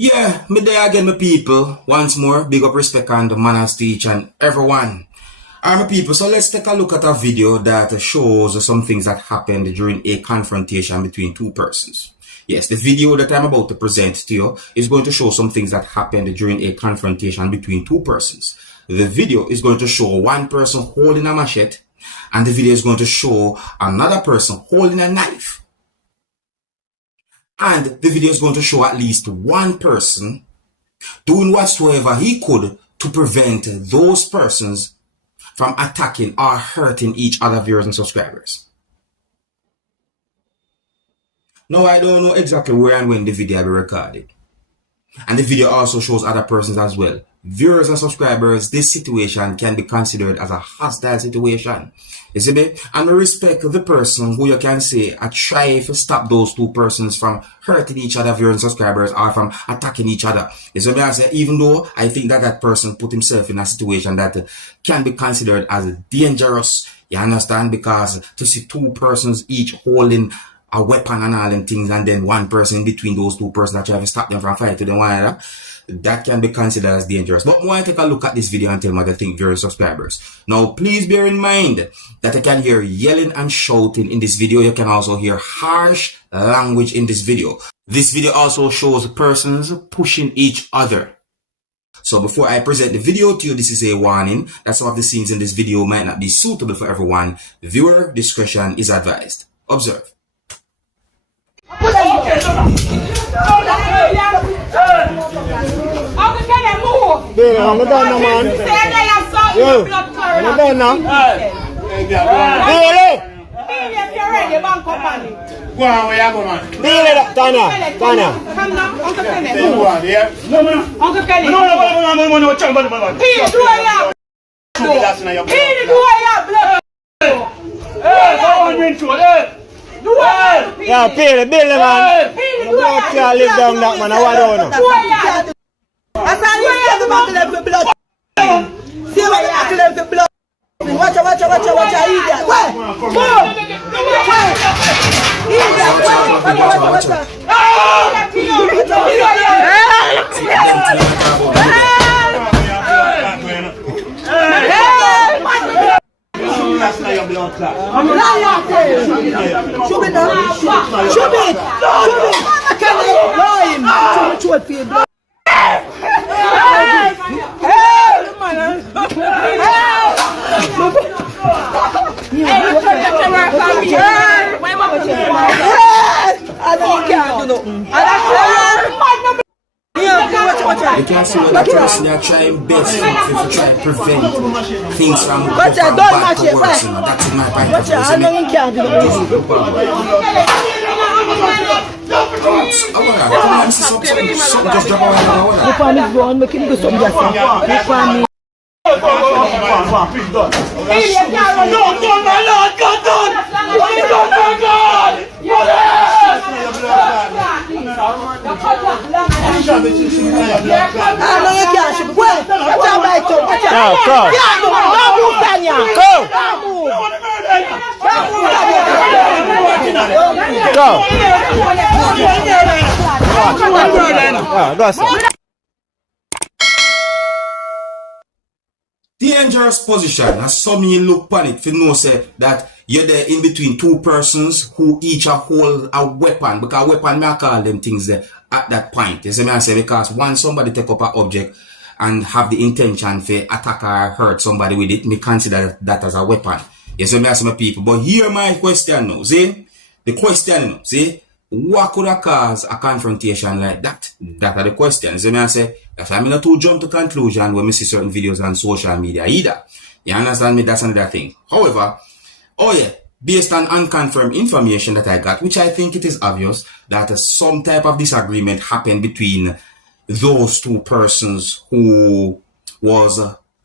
Yeah, me there again, my people. Once more, big up respect and manners to each and everyone. Alright, my people, so let's take a look at a video that shows some things that happened during a confrontation between two persons. Yes, the video that I'm about to present to you is going to show some things that happened during a confrontation between two persons. The video is going to show one person holding a machete, and the video is going to show another person holding a knife. And the video is going to show at least one person doing whatsoever he could to prevent those persons from attacking or hurting each other viewers and subscribers. Now, I don't know exactly where and when the video will be recorded. And the video also shows other persons as well. Viewers and subscribers, this situation can be considered as a hostile situation. You see me? And I respect the person who you can say I try to stop those two persons from hurting each other, viewers and subscribers, or from attacking each other. You see me? I say, even though I think that that person put himself in a situation that can be considered as dangerous. You understand? Because to see two persons each holding a weapon and all them things, and then one person in between those two persons that try to stop them from fighting them one another, that can be considered as dangerous. But when I take a look at this video and tell me what I think, viewers, subscribers. Now, please bear in mind that I can hear yelling and shouting in this video. You can also hear harsh language in this video. This video also shows persons pushing each other. So before I present the video to you, this is a warning that some of the scenes in this video might not be suitable for everyone. Viewer discretion is advised. Observe. I'm done now, man. Yo, I'm done now. Go on, where you go, man? Tanya. Come now, Uncle Kenny. Go on, yeah. Uncle Kenny. No, Pete, do I have? Pete, do I have blood? Hey, go on, rinse you, hey. Yeah, pay the bill, man. You can't live down that, man. I don't know. I said, you see the buckle of blood. See what the buckle of the blood. Watch out, idiot. Where? You can see what the person are trying best to try to prevent things from going But from bad to worse. That's in my point of view. I know you can't do it. Come on, something just drop away now. The farm is gone, make him do something just now. The farm is... No, my Lord, God done! God, my God! I know you can't shoot. Wait, watch out by top. Watch out. Go. Don't move, Tanya. Go. Don't move. Go. Dangerous position. As some you look upon it, if you know say that you're there in between two persons who each hold a weapon. Because weapon, may I call them things there at that point. You see me I say, because once somebody take up an object and have the intention to attack or hurt somebody with it, me consider that as a weapon. You see me I say, my people. But here my question now, see? The question now, see? What could have caused a confrontation like that? That are the questions. You see me I say, that's why I'm not too jump to conclusion when we see certain videos on social media either. You understand me? That's another thing. However, oh yeah, based on unconfirmed information that I got, which I think it is obvious that some type of disagreement happened between those two persons who was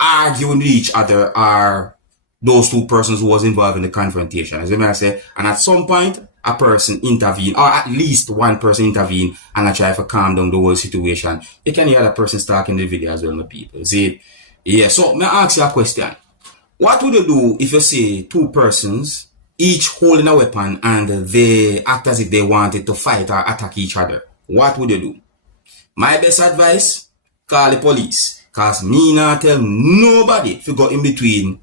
arguing with each other, or those two persons who was involved in the confrontation. As I say, and at some point, a person intervened, or at least one person intervened, and I try to calm down the whole situation. You can hear that person talking in the video as well, my people. See? Yeah, so may I ask you a question. What would you do if you see two persons, each holding a weapon, and they act as if they wanted to fight or attack each other? What would you do? My best advice, call the police. Cause me not tell nobody to go in between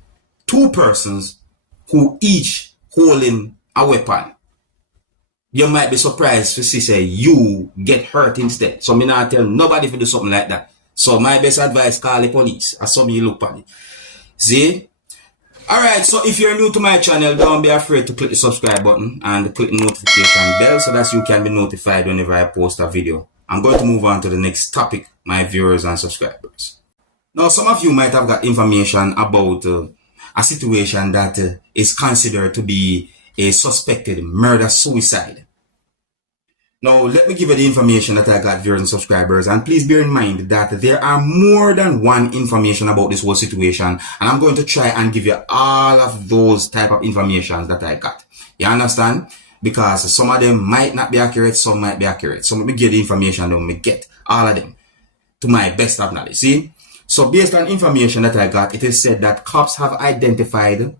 two persons who each holding a weapon. You might be surprised to see say you get hurt instead. So me not tell nobody to do something like that. So my best advice, call the police. I saw me look at it. See? Alright, so if you're new to my channel, don't be afraid to click the subscribe button and click the notification bell so that you can be notified whenever I post a video. I'm going to move on to the next topic, my viewers and subscribers. Now, some of you might have got information about a situation that is considered to be a suspected murder-suicide. Now, let me give you the information that I got, viewers and subscribers, and please bear in mind that there are more than one information about this whole situation, and I'm going to try and give you all of those type of information that I got. You understand? Because some of them might not be accurate, some might be accurate. So let me get the information, then we get all of them to my best of knowledge. See? So based on information that I got, it is said that cops have identified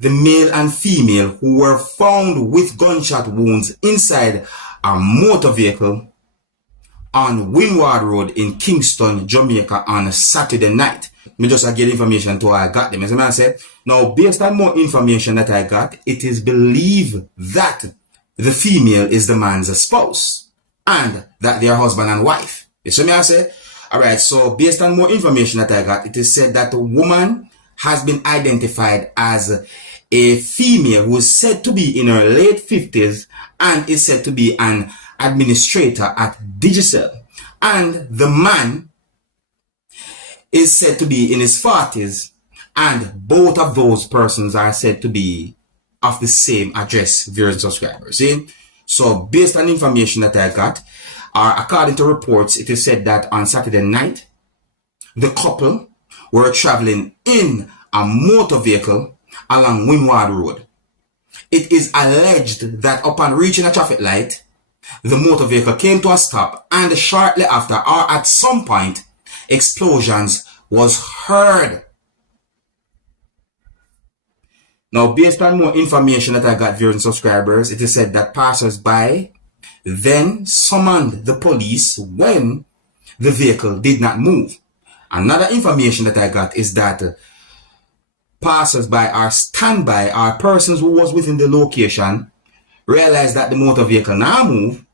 the male and female who were found with gunshot wounds inside a motor vehicle on Windward Road in Kingston, Jamaica on Saturday night. Me just get information to I got them. As I said, now based on more information that I got, it is believed that the female is the man's spouse and that they are husband and wife. You see me I say? Alright, so based on more information that I got, it is said that the woman has been identified as a female who is said to be in her late 50s and is said to be an administrator at Digicel. And the man is said to be in his 40s, and both of those persons are said to be of the same address, viewers and subscribers. See? So based on information that I got, according to reports, it is said that on Saturday night, the couple were traveling in a motor vehicle along Windward Road. It is alleged that upon reaching a traffic light, the motor vehicle came to a stop, and shortly after, or at some point, explosions was heard. Now, based on more information that I got, viewers and subscribers, it is said that passers-by then summoned the police when the vehicle did not move. Another information that I got is that passers-by or standby or persons who was within the location realized that the motor vehicle now moved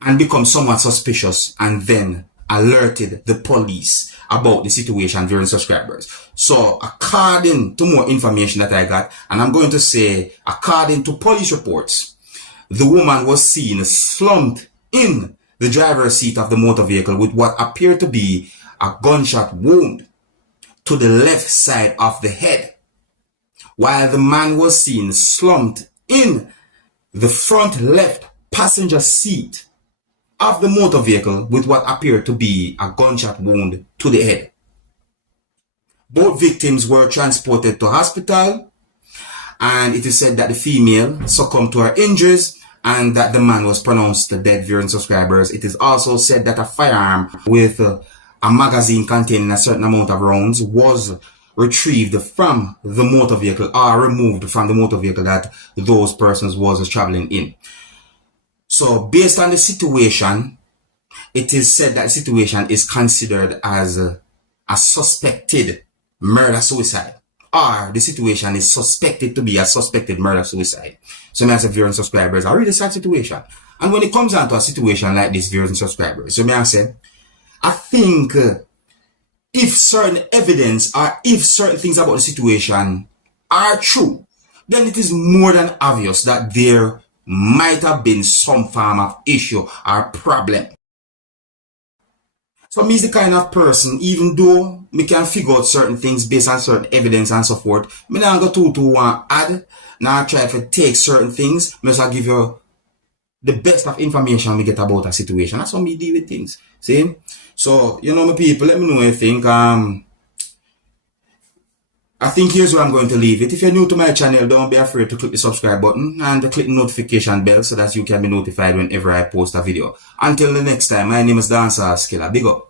and become somewhat suspicious and then alerted the police about the situation, viewers and subscribers. So according to more information that I got, and I'm going to say according to police reports, the woman was seen slumped in the driver's seat of the motor vehicle with what appeared to be a gunshot wound to the left side of the head, while the man was seen slumped in the front left passenger seat of the motor vehicle with what appeared to be a gunshot wound to the head. Both victims were transported to hospital, and it is said that the female succumbed to her injuries and that the man was pronounced dead, viewers and subscribers. It is also said that a firearm with a magazine containing a certain amount of rounds was retrieved from the motor vehicle or removed from the motor vehicle that those persons was traveling in. So based on the situation, it is said that the situation is considered as a suspected murder-suicide, or the situation is suspected to be a suspected murder-suicide. So may I say, viewers and subscribers, a really sad situation. And when it comes down to a situation like this, viewers and subscribers, so may I say, I think if certain evidence or if certain things about the situation are true, then it is more than obvious that there might have been some form of issue or problem. So me is the kind of person, even though me can figure out certain things based on certain evidence and so forth, me not go to one add, now try to take certain things, me just give you the best of information we get about a situation. That's how me deal with things. See? So, you know, my people, let me know what you think. I think here's where I'm going to leave it. If you're new to my channel, don't be afraid to click the subscribe button and click the notification bell so that you can be notified whenever I post a video. Until the next time, my name is Dancehall Skilla. Big up.